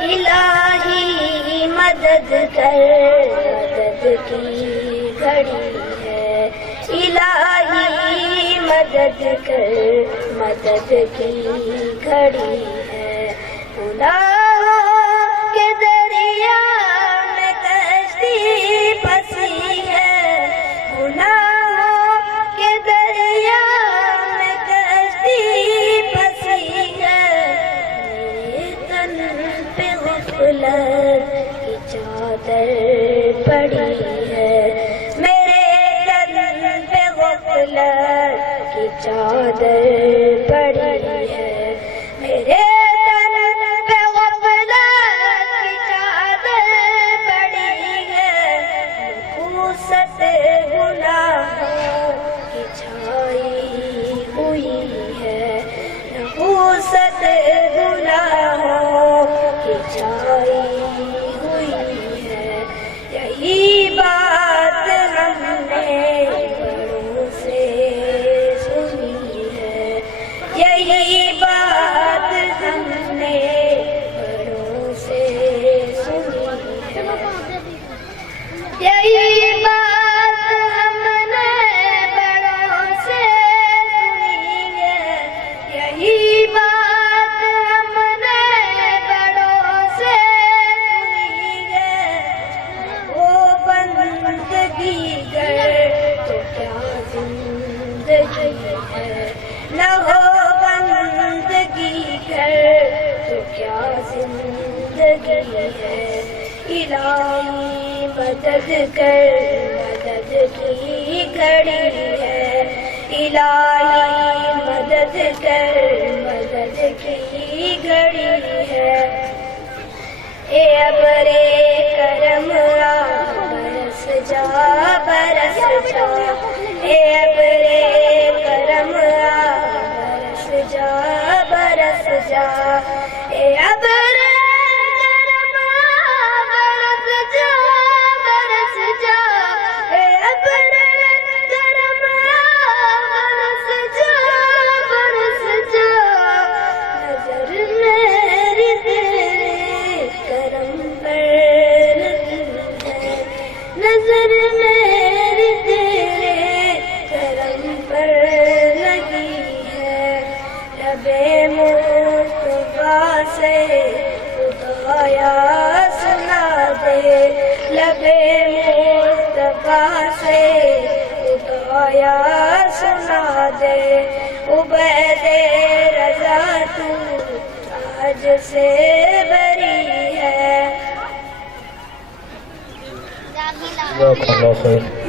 الہی مدد کر، مدد کی گھڑی ہے، الہی مدد کر، مدد کی گھڑی ہے، گناہوں کے دریا میں کشتی پھنسی ہے، گناہوں کے دریا میں کشتی پھنسی ہے، میرے تن پہ غفلت کی چادر پڑی ہے، میرے تن پہ غفلت کی چادر پڑی ہے، میرے تن پہ غفلت کی چادر پڑی ہے، نفوست گناہوں کی چھائی ہوئی ہے، نفوست گناہوں کی چھائی ہوئی ہے، یہی بات ہم نے بڑوں سے سنی ہے، یہی بات ہم نے بڑوں سے سنی ہے، یہی بات ہم نے بڑوں سے سنی ہے، یہی بات ہم نے بڑوں سے سنی ہے، وہ بندگی گر تو کیا زندگی ہے، نہ ہو بندگی گر تو کیا زندگی ہے، الہی مدد کر، مدد کی گھڑی ہے، الہی مدد کر، مدد کی گھڑی ہے، اے ابرے کرم آ برس جا، برس جا، اے ابرے کرم آ برس جا، برس جا، اے ابرے کرم آ برس جا، برس جا، اے ابرے کرم آ برس جا، برس جا، نظر میری تیرے کرم پر لگی ہے، نظر میری تیرے کرم پر لگی ہے، لبے مصطفیٰ سے خدایا سنا دے، لبے مصطفیٰ سے خدایا سنا دے، عبید رضا تو آج سے بری ہے۔ جزاک اللہ خیر۔